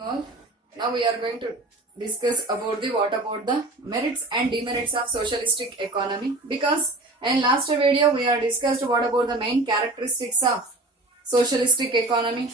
All. Now we are going to discuss about the merits and demerits of socialistic economy, because in last video we are discussed what about the main characteristics of socialistic economy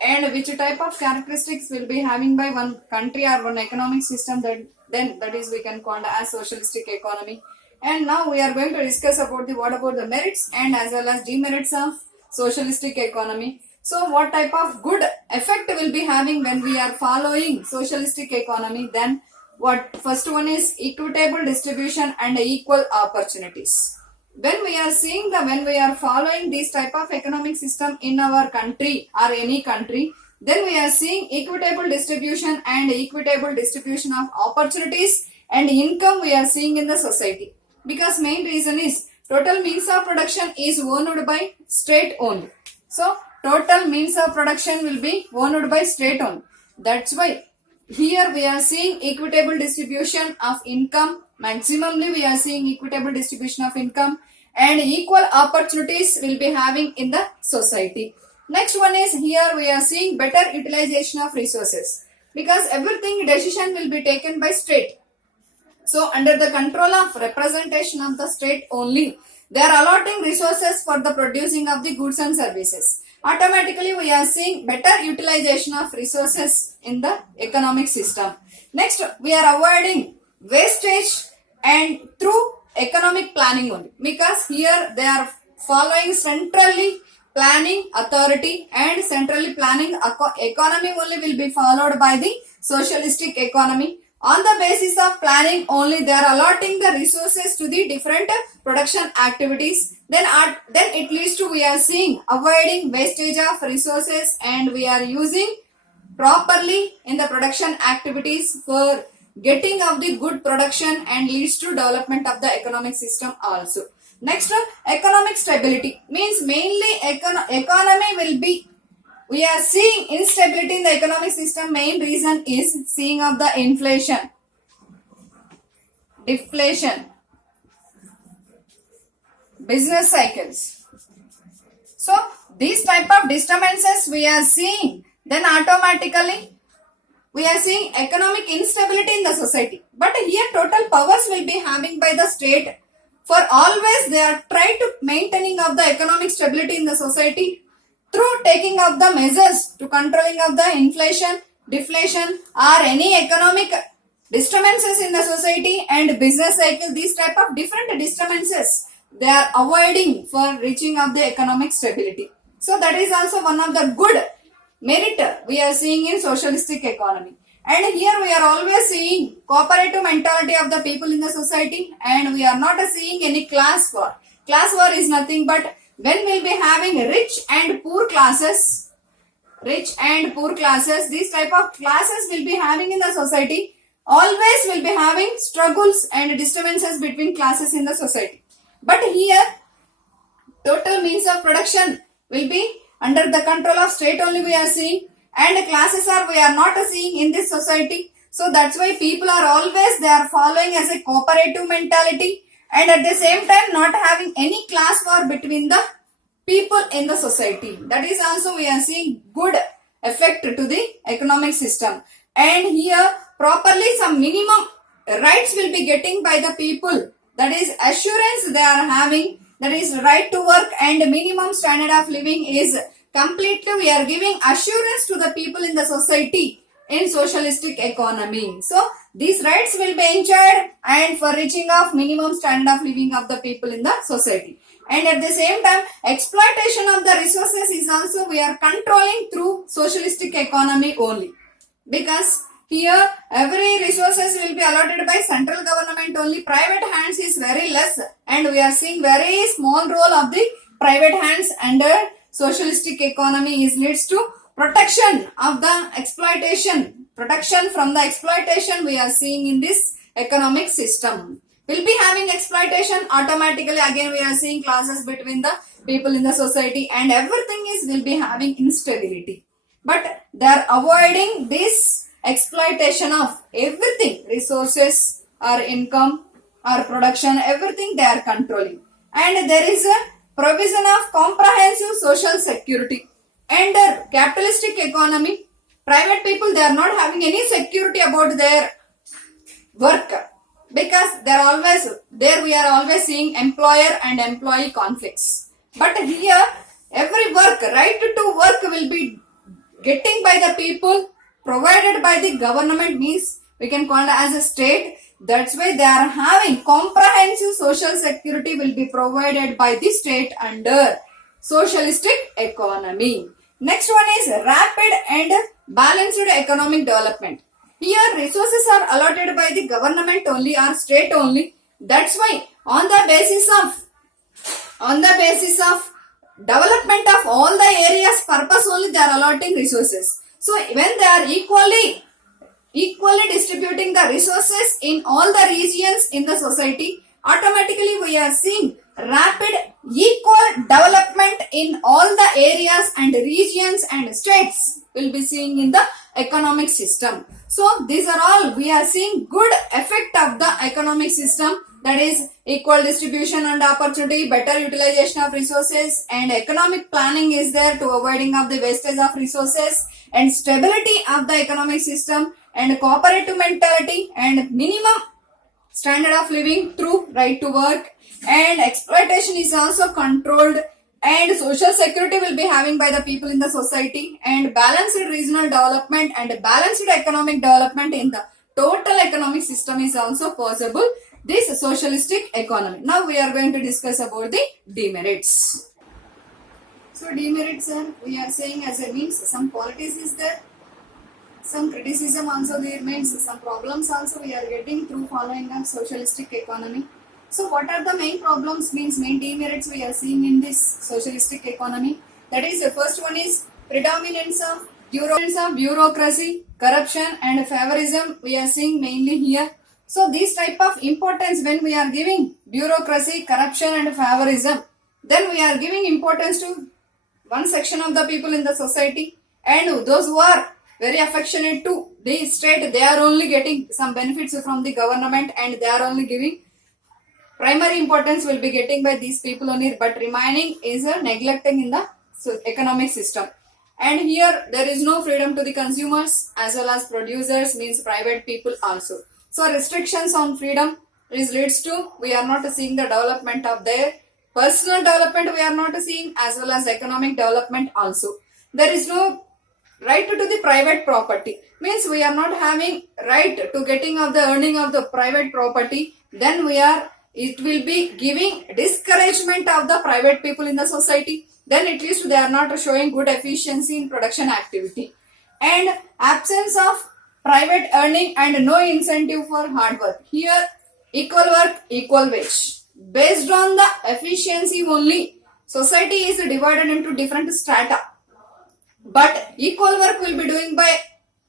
and which type of characteristics will be having by one country or one economic system, that is we can call as socialistic economy. And now we are going to discuss about the merits and as well as demerits of socialistic economy. So what type of good effect will be having when we are following socialistic economy? Then what first one is equitable distribution and equal opportunities. When we are following this type of economic system in our country or any country, then we are seeing equitable distribution and equitable distribution of opportunities and income we are seeing in the society. Because main reason is total means of production is owned by state only. So total means of production will be owned by state only. That's why here we are seeing equitable distribution of income. Maximally we are seeing equitable distribution of income and equal opportunities will be having in the society. Next one is here we are seeing better utilization of resources, because everything decision will be taken by state. So under the control of representation of the state only, they are allotting resources for the producing of the goods and services. Automatically we are seeing better utilization of resources in the economic system. Next, we are avoiding wastage and through economic planning only, because here they are following centrally planning authority and centrally planning economy only will be followed by the socialistic economy. On the basis of planning only, they are allotting the resources to the different production activities. Then it leads to we are seeing avoiding wastage of resources and we are using properly in the production activities for getting of the good production and leads to development of the economic system also. Next, economic stability means mainly economy will be, we are seeing instability in the economic system. Main reason is seeing of the inflation, deflation, business cycles. So these type of disturbances we are seeing, then automatically we are seeing economic instability in the society. But here total powers will be having by the state. For always they are trying to maintaining of the economic stability in the society through taking of the measures to controlling of the inflation, deflation or any economic disturbances in the society and business cycle. These type of different disturbances they are avoiding for reaching of the economic stability. So that is also one of the good merit we are seeing in socialistic economy. And here we are always seeing cooperative mentality of the people in the society, and we are not seeing any class war. Class war is nothing but when we'll be having rich and poor classes, these type of classes will be having in the society, always will be having struggles and disturbances between classes in the society. But here total means of production will be under the control of state only we are seeing, and classes we are not seeing in this society. So that's why people are always they are following as a cooperative mentality, and at the same time not having any class war between the people in the society. That is also we are seeing good effect to the economic system. And here properly some minimum rights will be getting by the people, that is assurance they are having, that is right to work and minimum standard of living is completely we are giving assurance to the people in the society in socialistic economy. So these rights will be enjoyed and for reaching of minimum standard of living of the people in the society. And at the same time exploitation of the resources is also we are controlling through socialistic economy only, because here every resources will be allotted by central government only. Private hands is very less and we are seeing very small role of the private hands under socialistic economy is leads to protection of the exploitation, protection from the exploitation we are seeing in this economic system. Will be having exploitation, automatically again we are seeing classes between the people in the society and everything is will be having instability. But they are avoiding this exploitation of everything, resources or income or production, everything they are controlling. And there is a provision of comprehensive social security. Under capitalistic economy, private people, they are not having any security about their work, because they're always there. We are always seeing employer and employee conflicts. But here, every work, right to work, will be getting by the people, provided by the government, means we can call it as a state. That's why they are having comprehensive social security will be provided by the state under socialistic economy. Next one is rapid and balanced economic development. Here resources are allotted by the government only or state only. That's why on the basis of development of all the areas purpose only they are allotting resources. So when they are equally distributing the resources in all the regions in the society, automatically we are seeing rapid equal development in all the areas and regions and states will be seeing in the economic system. So these are all we are seeing good effect of the economic system, that is equal distribution and opportunity, better utilization of resources, and economic planning is there to avoiding of the wastage of resources, and stability of the economic system, and cooperative mentality, and minimum standard of living through right to work, and exploitation is also controlled, and social security will be having by the people in the society, and balanced regional development and balanced economic development in the total economic system is also possible, this socialistic economy. Now we are going to discuss about the demerits. So demerits are, we are saying as a means, some qualities is there, some criticism also there, means some problems also we are getting through following of socialistic economy. So what are the main problems, means main demerits we are seeing in this socialistic economy? That is, the first one is predominance of bureaucracy, corruption and favorism we are seeing mainly here. So this type of importance when we are giving bureaucracy, corruption and favorism, then we are giving importance to one section of the people in the society, and those who are very affectionate to the state, they are only getting some benefits from the government and they are only giving primary importance will be getting by these people only, but remaining is a neglecting in the economic system. And here there is no freedom to the consumers as well as producers, means private people also. So restrictions on freedom is leads to we are not seeing the development of their personal development, we are not seeing, as well as economic development also. There is no right to the private property, means we are not having right to getting of the earning of the private property, then it will be giving discouragement of the private people in the society, then at least they are not showing good efficiency in production activity. And absence of private earning and no incentive for hard work. Here equal work, equal wage. Based on the efficiency only, society is divided into different strata. But equal work will be doing by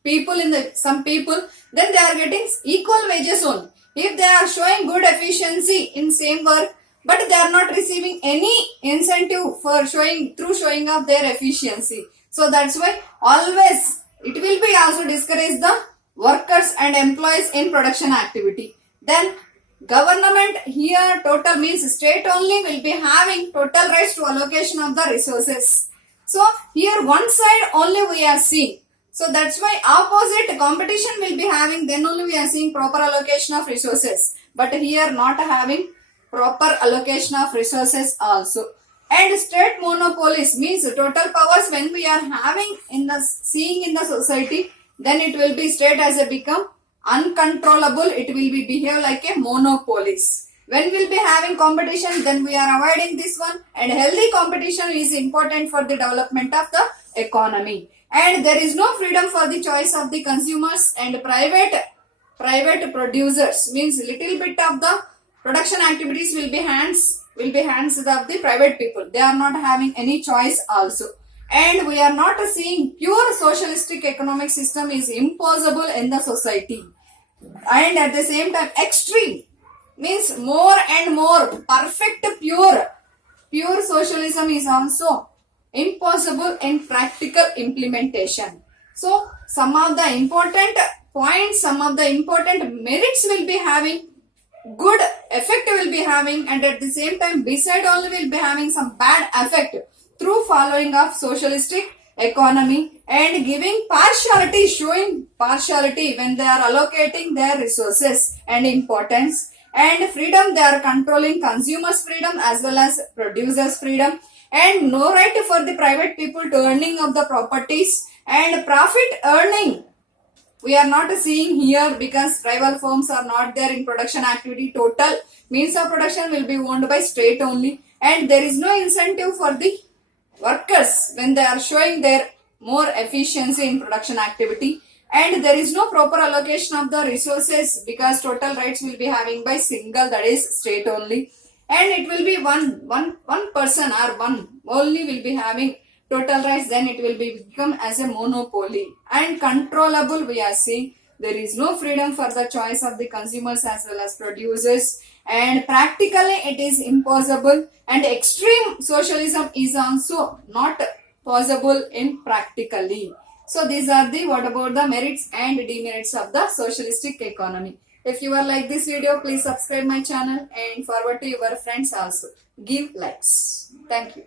people some people, then they are getting equal wages only. If they are showing good efficiency in same work, but they are not receiving any incentive for showing of their efficiency. So that's why always it will be also discourage the workers and employees in production activity. Then government here total means state only will be having total rights to allocation of the resources. So here one side only we are seeing. So that's why opposite competition will be having, then only we are seeing proper allocation of resources. But here not having proper allocation of resources also. And state monopolies means total powers when we are having seeing in the society, then it will be state as a become uncontrollable, it will be behave like a monopolies. When we'll be having competition, then we are avoiding this one, and healthy competition is important for the development of the economy. And there is no freedom for the choice of the consumers, and private producers means little bit of the production activities will be hands of the private people. They are not having any choice also. And we are not seeing pure socialistic economic system is impossible in the society. And at the same time extreme means more and more perfect pure socialism is also impossible in practical implementation. So some of the important points, some of the important merits will be having, good effect will be having, and at the same time beside only will be having some bad effect through following of socialistic economy. and giving partiality, showing partiality when they are allocating their resources and importance, and freedom, they are controlling consumers freedom as well as producers freedom, and no right for the private people to earning of the properties and profit earning. We are not seeing here because tribal firms are not there in production activity. Total means of production will be owned by state only, and there is no incentive for the workers when they are showing their more efficiency in production activity, and there is no proper allocation of the resources because total rights will be having by single, that is state only, and it will be one person or one only will be having total rights, then it will be become as a monopoly and controllable. We are seeing there is no freedom for the choice of the consumers as well as producers, and practically it is impossible, and extreme socialism is also not possible in practically. So these are the what about the merits and demerits of the socialistic economy. If you are like this video, please subscribe my channel and forward to your friends also. Give likes. Thank you.